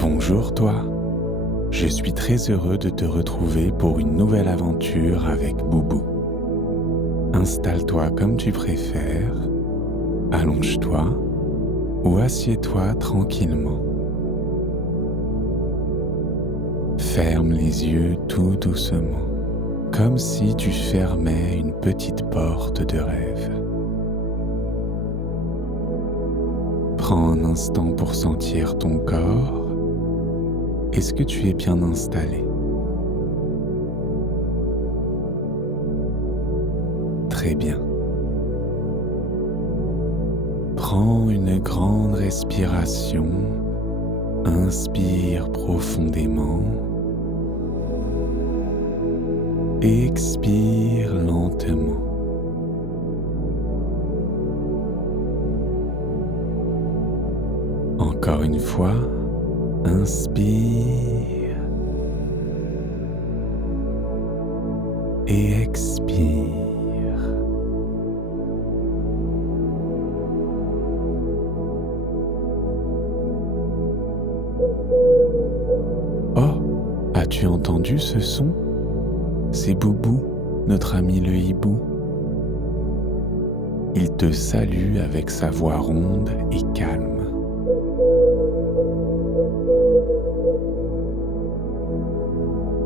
Bonjour toi, je suis très heureux de te retrouver pour une nouvelle aventure avec Boubou. Installe-toi comme tu préfères, allonge-toi ou assieds-toi tranquillement. Ferme les yeux tout doucement, comme si tu fermais une petite porte de rêve. Prends un instant pour sentir ton corps. Est-ce que tu es bien installé? Très bien. Prends une grande respiration. Inspire profondément. Expire lentement. Encore une fois, inspire et expire. Oh, as-tu entendu ce son? C'est Boubou, notre ami le hibou. Il te salue avec sa voix ronde et calme.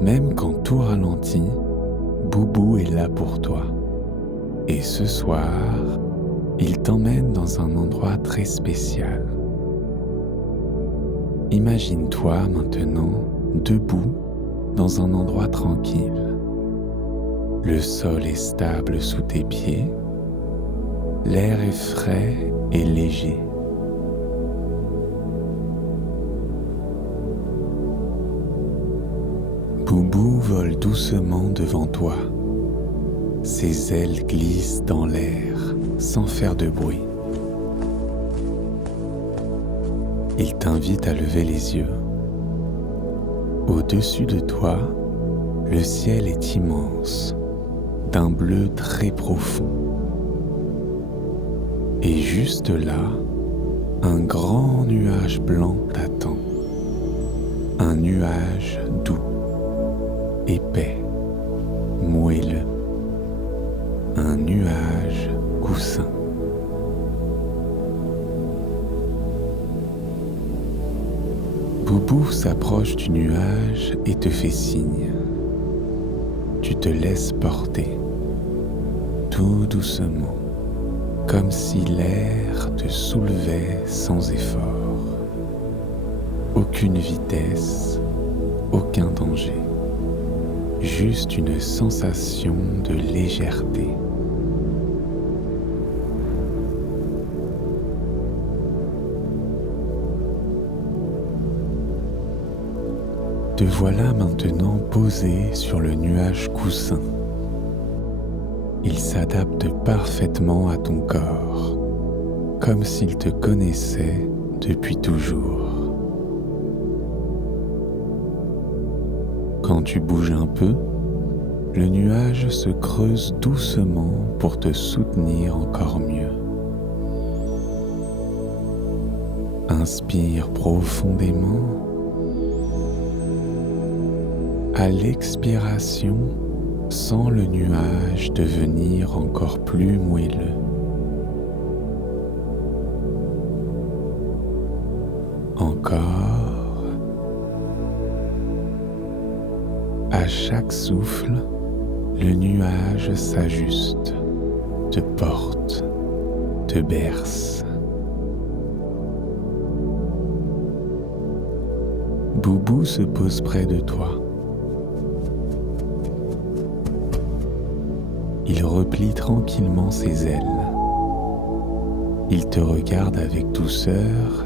Même quand tout ralentit, Boubou est là pour toi. Et ce soir, il t'emmène dans un endroit très spécial. Imagine-toi maintenant debout dans un endroit tranquille. Le sol est stable sous tes pieds. L'air est frais et léger. Boubou vole doucement devant toi. Ses ailes glissent dans l'air sans faire de bruit. Il t'invite à lever les yeux. Au-dessus de toi, le ciel est immense, d'un bleu très profond. Et juste là, un grand nuage blanc t'attend. Un nuage doux, épais, moelleux. Un nuage coussin. Boubou s'approche du nuage et te fait signe. Tu te laisses porter, tout doucement, comme si l'air te soulevait sans effort. Aucune vitesse, aucun danger, juste une sensation de légèreté. Te voilà maintenant posé sur le nuage coussin. Il s'adapte parfaitement à ton corps, comme s'il te connaissait depuis toujours. Quand tu bouges un peu, le nuage se creuse doucement pour te soutenir encore mieux. Inspire profondément. À l'expiration, sens le nuage devenir encore plus moelleux. Encore. À chaque souffle, le nuage s'ajuste, te porte, te berce. Boubou se pose près de toi. Il replie tranquillement ses ailes. Il te regarde avec douceur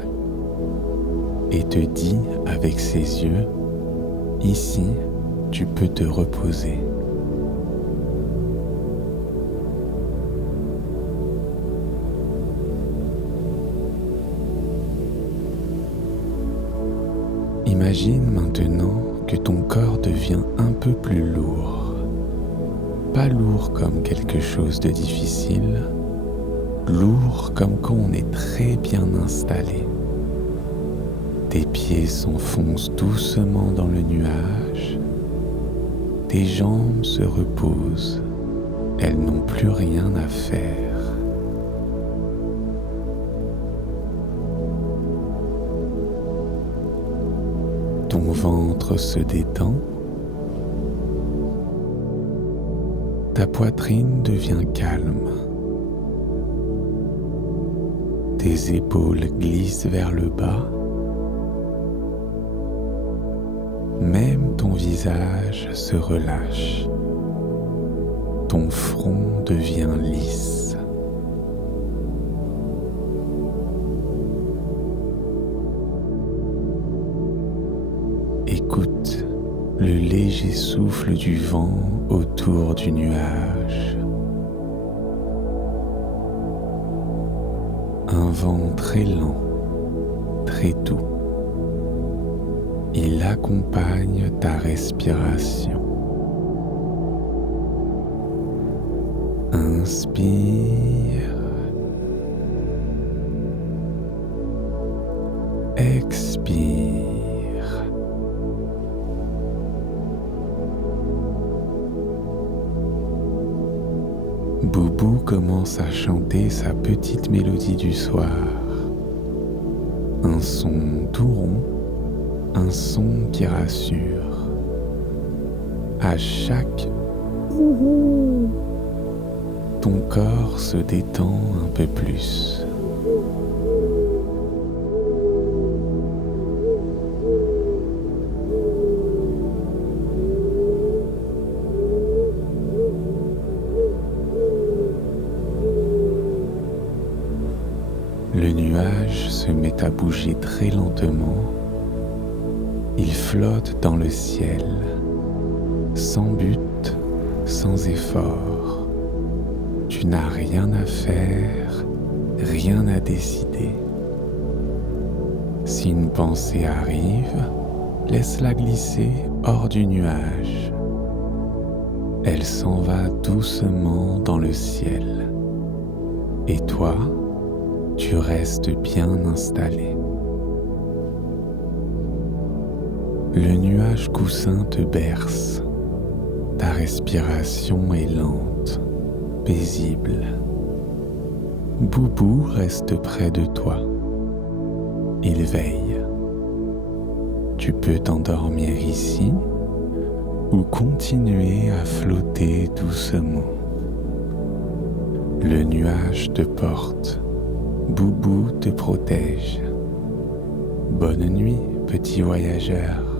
et te dit avec ses yeux, « Ici, tu peux te reposer. » Imagine maintenant que ton corps devient un peu plus lourd. Pas lourd comme quelque chose de difficile, lourd comme quand on est très bien installé. Tes Tes pieds s'enfoncent doucement dans le nuage. Tes jambes se reposent. Elles n'ont plus rien à faire. Ton ventre se détend. Ta poitrine devient calme. Tes épaules glissent vers le bas. Même ton visage se relâche. Ton front devient lisse. Écoute le léger souffle du vent autour du nuage. Un vent très lent, très doux. Il accompagne ta respiration. Inspire. Expire. Boubou commence à chanter sa petite mélodie du soir. Un son tout rond, un son qui rassure. À chaque ouhou, ton corps se détend un peu plus. Le nuage se met à bouger très lentement. Il flotte dans le ciel, sans but, sans effort. Tu n'as rien à faire, rien à décider. Si une pensée arrive, laisse-la glisser hors du nuage. Elle s'en va doucement dans le ciel. Et toi, tu restes bien installé. Le nuage coussin te berce. Ta respiration est lente, paisible. Boubou reste près de toi. Il veille. Tu peux t'endormir ici ou continuer à flotter doucement. Le nuage te porte. Boubou te protège. Bonne nuit, petit voyageur.